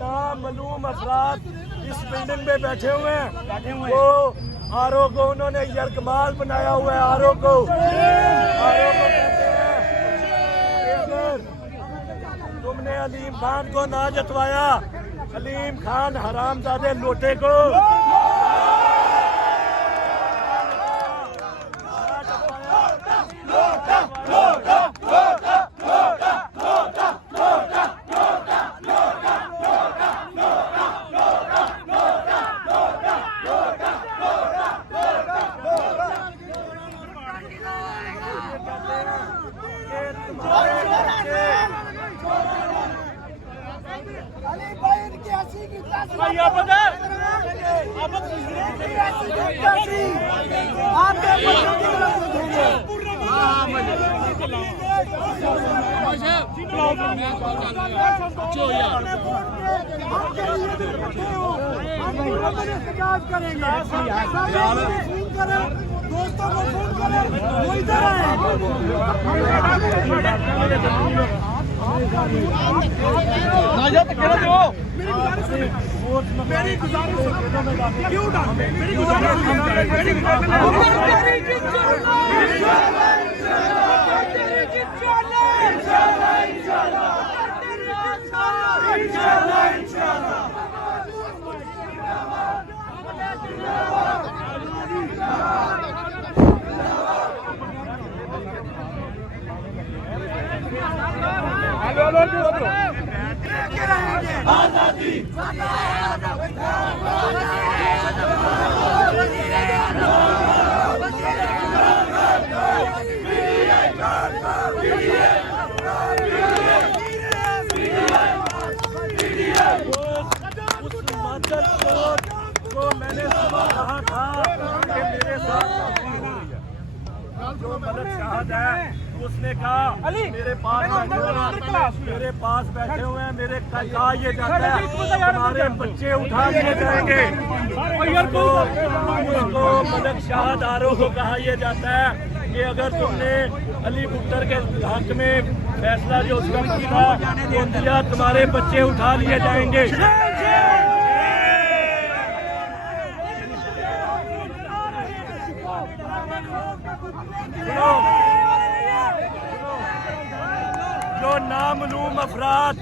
नामालूम अफराद इस बिल्डिंग में बैठे हुए हैं। वो आरओ को उन्होंने यरकमाल बनाया हुआ है। आरओ को कहते हैं कि अगर तुमने अलीम खान को ना जतवाया, अलीम खान हरामजादे लोटे को दोस्तों को फोन करें, वो इधर आए। मेरी गुजारिश क्यों डाल मेरी गुजारिश आजादी को मैंने सुबह कहा था कि मेरे साथ जो मलक शाहद है, उसने कहा मेरे पास बैठे हुए हैं, मेरे कहा ये जाता है हमारे बच्चे उठा लिए जाएंगे। उसको मलक शाहद आरो को कहा यह जाता है कि अगर तुमने अली भुट्टर के हक में फैसला जो उसका था वो दिया, तुम्हारे बच्चे उठा लिए जाएंगे। जो नामालूम अफराद